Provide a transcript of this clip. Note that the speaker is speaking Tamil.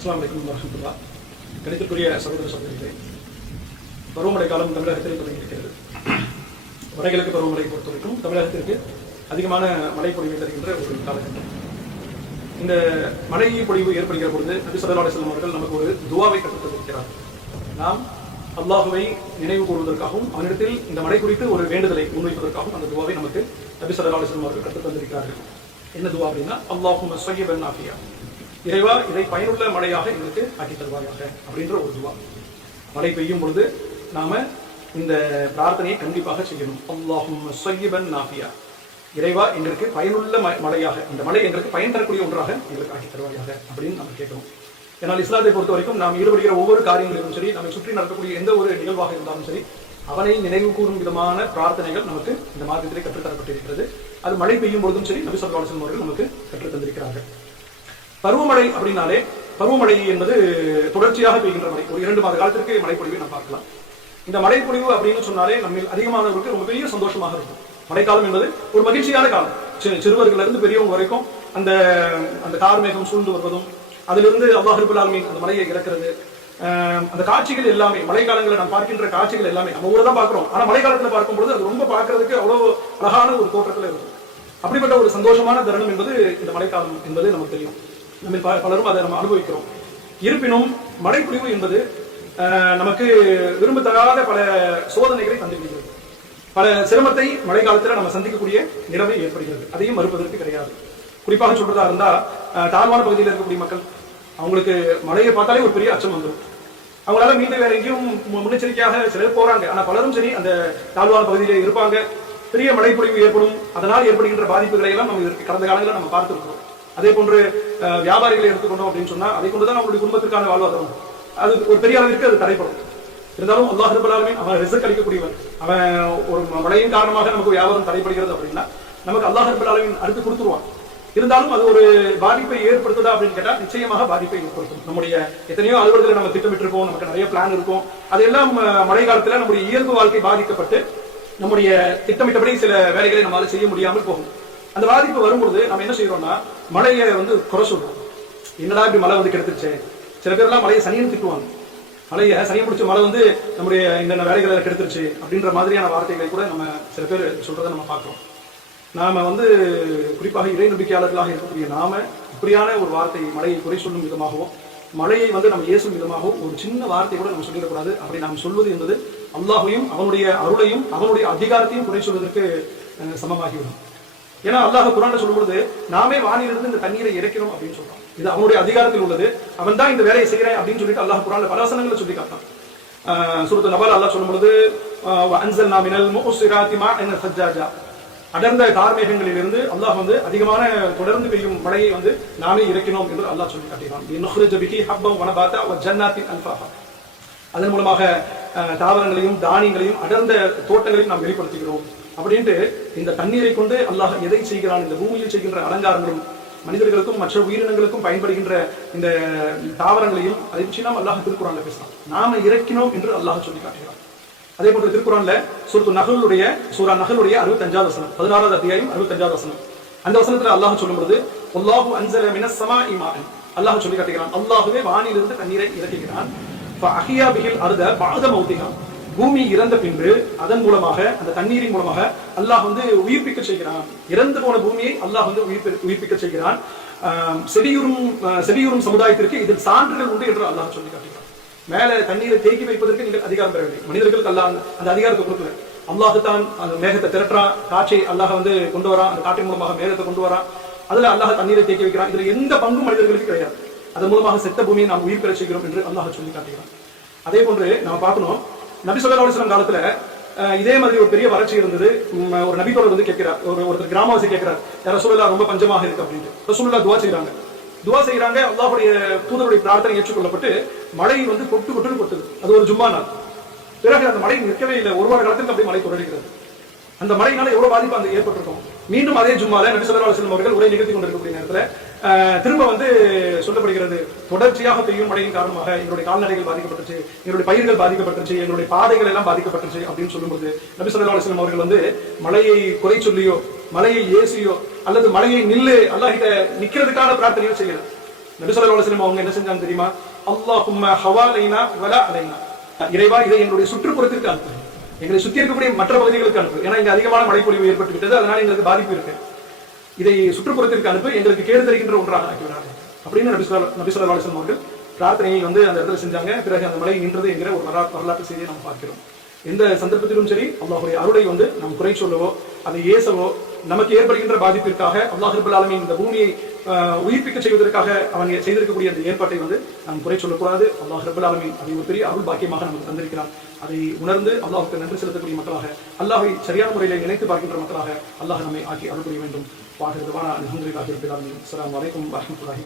அஸ்லாம் வலைக்கம் வரமத்துல்லா கணிதற்குரிய சகோதர சகோதரிகளே பருவமழை காலம் தமிழகத்தில் தொடங்கியிருக்கிறது. வடகிழக்கு பருவமழை பொறுத்த வரைக்கும் தமிழகத்திற்கு அதிகமான மழை பொழிவை தருகின்ற ஒரு காலகட்டம். இந்த மழை பொழிவு ஏற்படுகிற பொழுது நபி சல்லா செல்லும் அவர்கள் நமக்கு ஒரு துவாவை கற்றுத்தந்திருக்கிறார் நாம் அல்லாஹுவை நினைவு கூறுவதற்காகவும் அவனிடத்தில் இந்த மழை குறித்து ஒரு வேண்டுதலை முன்வைப்பதற்காகவும் அந்த துவாவை நமக்கு நபி சல்லா செல்லும் அவர்கள் கற்றுத்தந்திருக்கிறார்கள் என்ன துவா அப்படின்னா அல்லாஹும் சையபன் ஆஃபியா இறைவா இதை பயனுள்ள மழையாக எங்களுக்கு ஆக்கி தருவாயாக அப்படின்ற ஒரு துவா. மழை பெய்யும் பொழுது நாம இந்த பிரார்த்தனையை கண்டிப்பாக செய்யணும். அல்லாஹும் சையபன் நாஃபியா. இறைவா எங்களுக்கு பயனுள்ள ம- மழையாக இந்த மழை எங்களுக்கு பயன் தரக்கூடிய ஒன்றாக எங்களுக்கு ஆக்கி தருவாயாக அப்படின்னு நம்ம கேட்கணும் ஏன்னால் இஸ்லாத்தை பொறுத்த வரைக்கும் நாம் ஈடுபடுகிற ஒவ்வொரு காரியங்களிலும் சரி நம்மை சுற்றி நடக்கக்கூடிய எந்த ஒரு நிகழ்வாக இருந்தாலும் சரி அவனை நினைவு கூறும் விதமான பிரார்த்தனைகள் நமக்கு இந்த மாதத்திலே கற்றுத்தரப்பட்டிருக்கிறது. அது மழை பெய்யும் பொழுதும் சரி நபி சொல்லாசன் அவர்கள் நமக்கு கற்றுத் தந்திருக்கிறார்கள். பருவமழை அப்படின்னாலே பருவமழை என்பது தொடர்ச்சியாக பெய்கின்ற மழை ஒரு இரண்டு மாத காலத்திற்கு மழைப்பொழிவை நாம் பார்க்கலாம். இந்த மழைப்பொழிவு அப்படின்னு சொன்னாலே நம்ம அதிகமானவர்களுக்கு ரொம்ப பெரிய சந்தோஷமாக இருக்கும். மழைக்காலம் என்பது ஒரு மகிழ்ச்சியான காலம். சி- இருந்து பெரியவங்க வரைக்கும் அந்த அந்த கார்மேகம் சூழ்ந்து வருவதும் அதிலிருந்து அல்லாஹ் அந்த மலையை இறக்கிறது. ஆஹ் அந்த காட்சிகள் எல்லாமே மழைக்காலங்களில் நாம் பார்க்கின்ற காட்சிகள் எல்லாமே நம்ம ஊரை தான் பார்க்கிறோம். ஆனால் மழைக்காலத்துல பார்க்கும்போது அது ரொம்ப பார்க்கறதுக்கு அவ்வளோ அழகான ஒரு தோற்றத்தில் இருக்கும். அப்படிப்பட்ட ஒரு சந்தோஷமான தருணம் என்பது இந்த மழைக்காலம் என்பது நமக்கு தெரியும். நம்ம பலரும் அதை நம்ம அனுபவிக்கிறோம். இருப்பினும் மழைப்பொழிவு என்பது ஆஹ், நமக்கு விரும்பத்தகாத பல சோதனைகளை தந்துவிடுகிறது. பல சிரமத்தை மழை காலத்தில் நம்ம சந்திக்கக்கூடிய நிலைமை ஏற்படுகிறது. அதையும் மறுப்பதற்கு கிடையாது. குறிப்பாக சொல்றதா இருந்தா தாழ்வான பகுதியில் இருக்கக்கூடிய மக்கள் அவங்களுக்கு மழையை பார்த்தாலே ஒரு பெரிய அச்சம் வந்துடும் அவங்களால மீண்டும் வேற எங்கேயும் முன்னெச்சரிக்கையாக சிலர் போறாங்க. ஆனா பலரும் சரி அந்த தாழ்வான பகுதியிலே இருப்பாங்க. பெரிய மழைப்பொழிவு ஏற்படும். அதனால் ஏற்படுகின்ற பாதிப்புகளை எல்லாம் நம்ம இதற்கு கடந்த காலங்களில் நம்ம பார்த்திருக்கிறோம். அதே போன்று வியாபாரிகளை எடுத்துக்கணும் அப்படின்னு சொன்னா அதை கொண்டுதான் அவங்களுடைய குடும்பத்திற்கான வாழ்வாதாரம். அது ஒரு பெரிய அளவிற்கு அது தடைப்படும். இருந்தாலும் அல்லாஹ் ரபுல் அவன் ரிசக் அளிக்கக்கூடியவன். அவன் ஒரு மழையின் காரணமாக நமக்கு வியாபாரம் தடைப்படுகிறது அப்படின்னா நமக்கு அல்லாஹ் ரபுல் அடுத்து கொடுத்துருவான். இருந்தாலும் அது ஒரு பாதிப்பை ஏற்படுத்துதா அப்படின்னு கேட்டா நிச்சயமாக பாதிப்பை ஏற்படுத்தும். நம்முடைய எத்தனையோ அலுவலகத்தில் நம்ம திட்டமிட்டிருப்போம் நமக்கு நிறைய பிளான் இருக்கும். அதெல்லாம் மழை காலத்துல நம்முடைய இயல்பு வாழ்க்கை பாதிக்கப்பட்டு நம்முடைய திட்டமிட்டபடி சில வேலைகளை நம்மளால செய்ய முடியாமல் போகும். அந்த பாதிப்பு வரும்பொழுது நம்ம என்ன செய்யறோம்னா மழையை வந்து குறை சொல்றோம். என்னடா இப்படி மழை வந்து கெடுத்துருச்சு? சில பேர்லாம் மழையை சனியன் திட்டுவாங்க. மழையை சனியை பிடிச்ச மழை வந்து நம்முடைய இந்த வேலைகளை கெடுத்துருச்சு அப்படின்ற மாதிரியான வார்த்தைகளை கூட நம்ம சில பேர் சொல்றதை நம்ம பார்க்கிறோம். நாம வந்து குறிப்பாக இறை நம்பிக்கையாளர்களாக இருக்கக்கூடிய நாம இப்படியான ஒரு வார்த்தை மழையை குறை சொல்லும் விதமாகவும் மழையை வந்து நம்ம ஏசும் விதமாகவும் ஒரு சின்ன வார்த்தை கூட நம்ம சொல்லிடக்கூடாது. அப்படி நாம் சொல்வது என்பது அல்லாஹையும் அவனுடைய அருளையும் அவனுடைய அதிகாரத்தையும் குறை சொல்வதற்கு சமமாகிவிடும். ஏன்னா அல்லாஹ் குரான்ல சொல்லும்போது நாமே வானிலிருந்து இந்த தண்ணீரை இறக்கிறோம் அப்படின்னு சொல்றான். இது அவனுடைய அதிகாரத்தில் உள்ளது. அவன் தான் இந்த வேலையை செய்கிறேன் அப்படின்னு சொல்லிட்டு அல்லாஹ் குரான்ல பலாசனங்களை சொல்லி காட்டான் சுருத்து நபால் அல்லாஹ் சொல்லும்பொழுது அன்சல் நாமினல் முசிராத்தி என்ன சஜ்ஜாஜா. அடர்ந்த கார்மேகங்களிலிருந்து அல்லாஹ் வந்து அதிகமான தொடர்ந்து பெய்யும் மழையை வந்து நாமே இறக்கினோம் என்று அல்லாஹ் சொல்லி காட்டினான் "லினுஹ்ரிஜ பிஹி ஹப்பன் வனபாத்தா ஜன்னாத்தின் அதன் மூலமாக தாவரங்களையும் தானியங்களையும் அடர்ந்த தோட்டங்களையும் நாம் வெளிப்படுத்துகிறோம். அப்படின்ட்டு இந்த தண்ணீரை கொண்டு அல்லாஹ் எதை செய்கிறான்? இந்த பூமியில் செய்கின்ற அலங்காரங்களும் மனிதர்களுக்கும் மற்ற உயிரினங்களுக்கும் பயன்படுகின்ற இந்த தாவரங்களையும் அதை பற்றி நாம் அல்லாஹ் திருக்குறான்ல பேசலாம் நாம இறக்கினோம் என்று அல்லாஹ் சொல்லி காட்டுகிறான். அதே போன்று திருக்குறான்ல சூரத்து நகலுடைய சூரா நகலுடைய அறுபத்தஞ்சாவது வசனம் பதினாறாவது அத்தியாயம் அறுபத்தஞ்சாவது வசனம். அந்த வசனத்துல அல்லாஹ் சொல்லும் பொழுது அல்லாஹு அன்சல மின சமா இமான் அல்லாஹ் சொல்லி காட்டுகிறான் அல்லாஹுவே வானிலிருந்து தண்ணீரை இறக்குகிறான். அஹியா பிகில் அருத பாத மௌத்திகா பூமி இறந்த பின்பு அதன் மூலமாக அந்த தண்ணீரின் மூலமாக அல்லாஹ் வந்து உயிர்ப்பிக்க செய்கிறான். இறந்து போன பூமியை அல்லாஹ் வந்து உயிர்ப்பிக்க செய்கிறான். ஆஹ் செடியுறும் செடியுறும் சமுதாயத்திற்கு இதில் சான்றுகள் உண்டு என்று அல்லாஹ் சொல்லி காட்டுகிறான். மேல தண்ணீரை தேக்கி வைப்பதற்கு நீங்கள் அதிகாரம் பெறவில்லை மனிதர்களுக்கு அல்லாஹ் அந்த- அதிகாரத்தை கொடுக்கல. அல்லாஹ் தான் அந்த மேகத்தை திரட்டுறான் காற்றை அல்லாஹ் வந்து கொண்டு வரான் அந்த காற்றின் மூலமாக மேகத்தை கொண்டு வரான் அதுல அல்லாஹ் தண்ணீரை தேக்கி வைக்கிறான். இதுல எந்த பங்கும் மனிதர்களுக்கு கிடையாது. அதன் மூலமாக செத்த பூமியை நாம் உயிர் பெற செய்கிறோம் என்று அல்லாஹ் சொல்லி காட்டுகிறான். அதே போன்று நம்ம பார்க்கணும் நபி சொல்லா அலுவலம் காலத்துல அஹ், இதே மாதிரி ஒரு பெரிய வறட்சி இருந்தது. ஒரு நபித்தோழர் வந்து கேட்கிறார். ஒரு ஒருத்தர் கிராமவாசி கேட்கிறார். யார சுழலா ரொம்ப பஞ்சமாக இருக்கு அப்படின்ட்டு. ரசூலுல்லாஹ் துவா செய்றாங்க. துவா செய்யறாங்க அல்லாஹுடைய தூதருடைய பிரார்த்தனை ஏற்றுக்கொள்ளப்பட்டு மழை வந்து கொட்டு கொட்டுன்னு கொட்டுது. அது ஒரு ஜும்மா நாள். பிறகு அந்த மழை நிற்கவே இல்லை. ஒரு வார காலத்துக்கு அப்படியே மழை தொடர்கிறது. அந்த மழையினால எவ்வளவு பாதிப்பு அந்த ஏற்பட்டிருக்கும்? மீண்டும் அதே ஜும்மால நபி சொல்லா அலைஹி அவர்கள் உரை நிகழ்த்தி கொண்டிருக்கக்கூடிய நேரத்தில் திரும்ப வந்து சொல்லப்படுகிறது தொடர்ச்சியாக பெய்யும் மழையின் காரணமாக எங்களுடைய கால்நடைகள் பாதிக்கப்பட்டுச்சு எங்களுடைய பயிர்கள் பாதிக்கப்பட்டுச்சு எங்களுடைய பாதைகள் எல்லாம் பாதிக்கப்பட்டுச்சு அப்படின்னு சொல்லும்போது நபி சொல்லா அலைஹி அவர்கள் வந்து மழையை குறை சொல்லியோ மழையை ஏசியோ அல்லது மழையை நில்லு அல்லாஹிட்ட நிக்கிறதுக்கான பிரார்த்தனையோ செய்யல. நபிசல்லா அலுவலம் அவங்க என்ன செஞ்சாங்க தெரியுமா? அல்லாஹும் ஹவாலைனா வலா அலைனா. இறைவா இதை என்னுடைய சுற்றுப்புறத்திற்கு அனுப்புகிறேன் எங்களை சுத்தி இருக்கக்கூடிய மற்ற பகுதிகளுக்கு அனுப்பு. ஏன்னா இங்க அதிகமான மழைப்பொழிவு ஏற்பட்டு விட்டது அதனால எங்களுக்கு பாதிப்பு இருக்கு. இதை சுற்றுப்புறத்திற்கு அனுப்பு எங்களுக்கு கேடு தருகின்ற ஒன்றாக ஆக்கிவிடாங்க அப்படின்னு நபிசுல்லா நபிசுல்லா அவர்கள் பிரார்த்தனையை வந்து அந்த இடத்துல செஞ்சாங்க. பிறகு அந்த மழை நின்றது என்கிற ஒரு வரலாற்று செய்தியை நாம் பார்க்கிறோம். எந்த சந்தர்ப்பத்திலும் சரி அல்லாஹுடைய அருளை வந்து நாம் குறை சொல்லவோ அதை ஏசவோ நமக்கு ஏற்படுகின்ற பாதிப்பிற்காக அல்லாஹ் ரபுல் இந்த பூமியை ஆஹ், உயிர்ப்பிக்க செய்வதற்காக அவன் செய்திருக்கக்கூடிய அந்த ஏற்பாட்டை வந்து நாம் குறை சொல்லக்கூடாது. அல்லாஹ் ரபுல் அதை ஒரு பெரிய அருள் பாக்கியமாக நமக்கு தந்திருக்கிறான். அதை உணர்ந்து அல்லாஹுக்கு நன்றி செலுத்தக்கூடிய மக்களாக அல்லாஹை சரியான முறையில் நினைத்து பார்க்கின்ற மக்களாக அல்லாஹ் நம்மை ஆக்கி அருள் புரிய வேண்டும். வாஹிருவான அலமதுல்லாஹி ரபில் ஆலமீன். அஸ்ஸலாமு